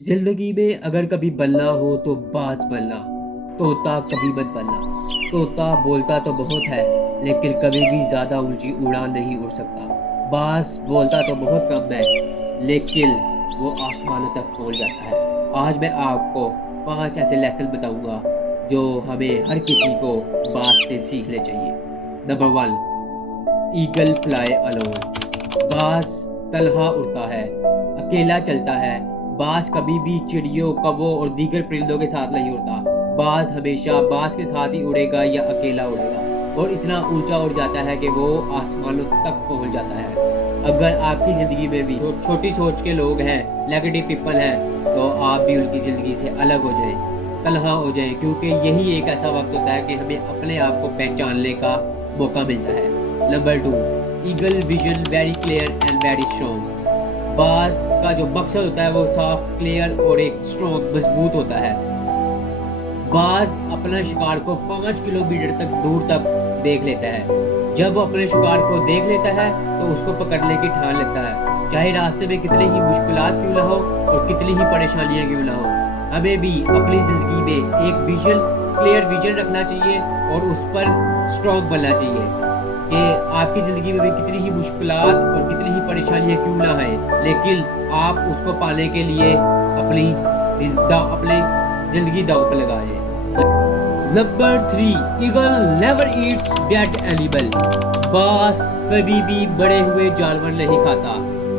जिंदगी में अगर कभी बनना हो तो बाज बनना। तोता कभी मत बनना। तोता बोलता तो बहुत है, लेकिन कभी भी ज्यादा ऊंची उड़ान नहीं उड़ सकता। बाज बोलता तो बहुत कम है, लेकिन वो आसमानों तक पहुंच जाता है। आज मैं आपको 5 ऐसे लेसन बताऊंगा जो हमें हर किसी को बाज से सीखने चाहिए। Number 1, eagle fly alone. बाज तन्हा उड़ता है, अकेला चलता है। बाज कभी भी चिड़ियों, कौवों और दीगर परिंदों के साथ नहीं उड़ता। बाज हमेशा बाज के साथ ही उड़ेगा या अकेला उड़ेगा, और इतना ऊंचा उड़ जाता है कि वो आसमानों तक पहुंच जाता है। अगर आपकी जिंदगी में भी छोटी सोच के लोग हैं, नेगेटिव पीपल हैं, तो आप भी उनकी जिंदगी से अलग हो जाए, तन्हा हो जाए, क्योंकि यही एक ऐसा वक्त होता है कि हमें अपने आप को पहचानने का मौका मिलता है। Number 2, eagle vision very clear and very strong. बाज का जो मकसद होता है वो साफ, क्लियर और एक स्ट्रॉन्ग, मजबूत होता है। बाज अपना शिकार को 5 किलोमीटर तक दूर तक देख लेता है। जब वो अपने शिकार को देख लेता है तो उसको पकड़ने की ठान लेता है, चाहे रास्ते में कितनी ही मुश्किलात क्यों ना हो और कितनी ही परेशानियां क्यों ना हो। हमें भी अपनी जिंदगी में एक विजन, क्लियर विजन रखना चाहिए और उस पर स्ट्रॉन्ग बनना चाहिए कि आपकी ज़िंदगी में भी कितनी ही मुश्किलात और कितनी ही परेशानियां क्यों ना आए, लेकिन आप उसको पाने के लिए अपनी ज़िंदगी दांव पे लगाएं। Number 3, eagle never Yeats dead animal. बाज कभी भी बड़े हुए जानवर नहीं खाता।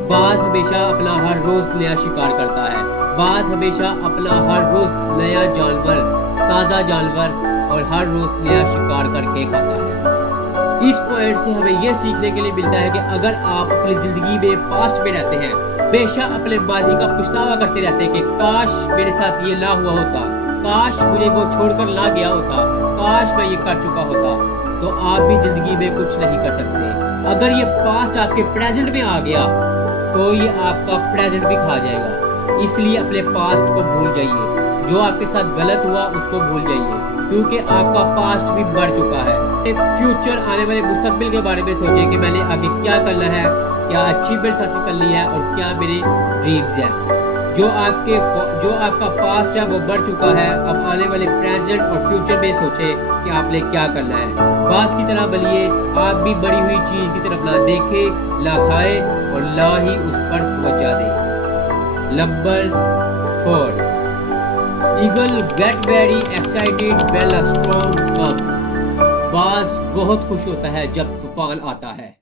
बाज हमेशा अपना हर रोज नया शिकार करता है। बाज हमेशा अपना हर रोज नया जानवर, ताज़ा जानवर और हर रोज नया शिकार करके खाता है। इस पॉइंट से हमें यह सीखने के लिए मिलता है कि अगर आप अपनी जिंदगी में पास्ट में रहते हैं, हमेशा अपने माजी का पछतावा करते रहते हैं कि काश मेरे साथ ये ना हुआ होता, काश मुझे वो छोड़कर ना गया होता, काश मैं ये कर चुका होता, तो आप भी जिंदगी में कुछ नहीं कर सकते। अगर ये पास्ट आपके प्रेजेंट में आ गया तो ये आपका प्रेजेंट भी खा जाएगा। इसलिए अपने पास्ट को भूल जाइए, जो आपके साथ गलत हुआ उसको भूल जाइए, क्योंकि आपका पास्ट भी मर चुका है। फ्यूचर, आने वाले मुस्तकबिल के बारे में सोचें कि मैंने आगे क्या करना है, क्या अचीवमेंट हासिल करनी है और क्या मेरे ड्रीम्स हैं। जो आपका पास्ट है वो मर चुका है। अब आने वाले प्रेजेंट और फ्यूचर में सोचें कि आपने क्या करना है। बास की तरह बनिए, आप भी बड़ी हुई चीज की तरफ ना देखें, ना खाएं और ना ही उस पर तवज्जो दें। Number 4, eagle get very excited when a storm come. बाज बहुत खुश होता है जब तूफान आता है।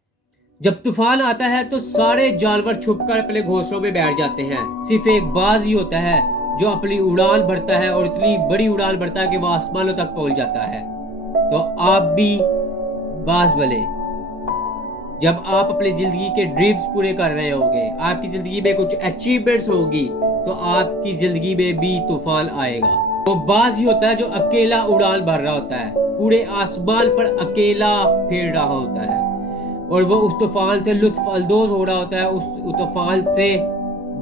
जब तूफान आता है तो सारे जानवर छुपकर अपने घोंसलों में बैठ जाते हैं। सिर्फ एक बाज ही होता है जो अपनी उड़ान भरता है, और इतनी बड़ी उड़ान भरता है कि वो आसमानों तक पहुंच जाता है। तो आप भी बाज बने। जब आप अपनी जिंदगी के ड्रीम्स पूरे कर रहे होंगे, आपकी जिंदगी में कुछ अचीवमेंट्स होगी, तो आपकी जिंदगी में भी तूफान आएगा। वो बाज ही होता है जो अकेला उड़ान भर रहा होता है, पूरे आसमान पर अकेला फेर रहा होता है, और वो उस तूफान से लुत्फ अंदोज हो रहा होता है, उस तूफान से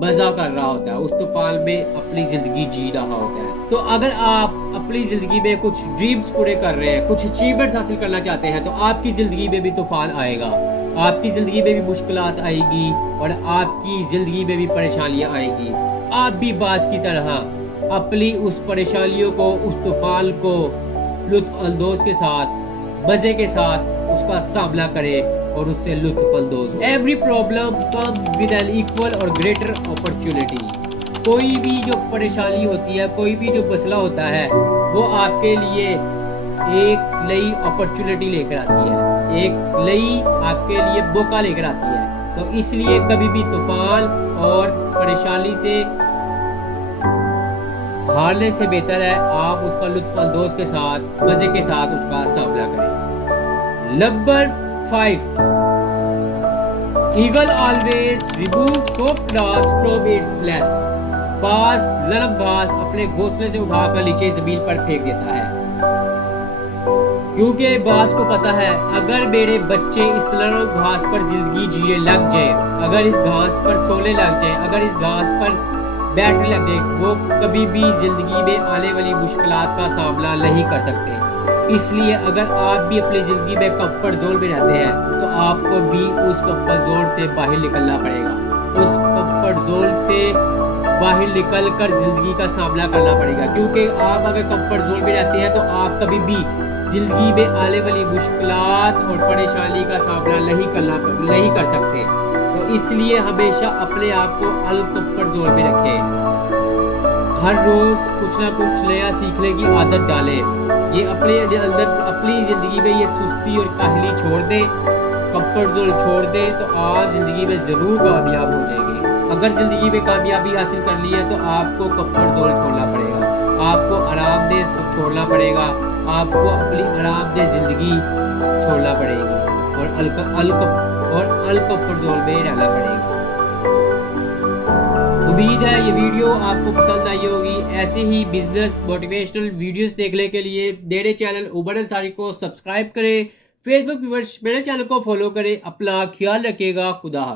मजा कर रहा होता है, उस तूफान में अपनी जिंदगी जी रहा होता है। तो अगर आप अपनी जिंदगी में कुछ ड्रीम्स पूरे कर रहे हैं, कुछ अचीवमेंट्स हासिल करना चाहते हैं, तो आपकी जिंदगी में भी तूफान आएगा, आपकी जिंदगी में भी मुश्किलात आएगी और आपकी जिंदगी में भी परेशानियां आएगी। आप भी बाज की तरह अपनी उस परेशानियों को, उस तूफान को लुत्फ अंदोज के साथ, मजे के साथ उसका सामना करें और उससे लुत्फ अंदोज हो। Every problem come with an equal और ग्रेटर अपॉर्चुनिटी। कोई भी जो परेशानी होती है, कोई भी जो मसला होता है, वो आपके लिए एक नई अपॉर्चुनिटी लेकर आती है, एक नई आपके लिए मौका लेकर आती है। तो इसलिए कभी भी तूफान और परेशानी से हारने से बेहतर है आप उसका लुत्फ अंदोज के साथ, मजे के साथ उसका सामना करें। Number 5, eagle always remove soft grass from its nest. बाज नरम घास अपने घोंसले से उठाकर नीचे जमीन पर फेंक देता है, क्योंकि बाज को पता है अगर मेरे बच्चे इस नरम घास पर जिंदगी जीने लग जाए, अगर इस घास पर सोने लग जाए, अगर इस घास पर बैठने लग जाए, वो कभी भी जिंदगी में आने वाली मुश्किलात का सामना नहीं कर सकते। इसलिए अगर आप भी अपनी जिंदगी में कंफर्ट जोन में रहते हैं, तो आपको भी उस कंफर्ट जोन से बाहर निकलना पड़ेगा। उस कंफर्ट जोन से باہر نکل کر زندگی کا سامنا کرنا پڑے گا، کیونکہ آپ اگر کمفرٹ زون میں رہتے ہیں تو آپ کبھی بھی زندگی میں آنے والی مشکلات اور پریشانی کا سامنا نہیں کر سکتے۔ تو اس لیے ہمیشہ اپنے آپ کو الکمفرٹ زون میں رکھیں، ہر روز کچھ نہ کچھ نیا سیکھنے کی عادت ڈالیں، یہ اپنے اندر اپنی زندگی میں یہ سستی اور کاہلی چھوڑ دیں، کمفرٹ زون چھوڑ دیں تو آپ زندگی میں ضرور کامیاب ہو جائیں گے۔ اگر زندگی میں کامیابی حاصل کر لی ہے تو آپ کو کمفرٹ زون چھوڑنا پڑے گا، آپ کو آرام دہ چھوڑنا پڑے گا، آپ کو اپنی آرام دہ زندگی چھوڑنا پڑے گی اور الکمفرٹ زون میں رہنا پڑے گا۔ امید ہے یہ ویڈیو آپ کو پسند آئی ہوگی۔ ایسے ہی بزنس موٹیویشنل ویڈیوز دیکھنے کے لیے میرے چینل عمر انصاری کو سبسکرائب کریں، فیس بک ویورز میرے چینل کو فالو کریں۔ اپنا خیال رکھیے گا، خدا حافظ۔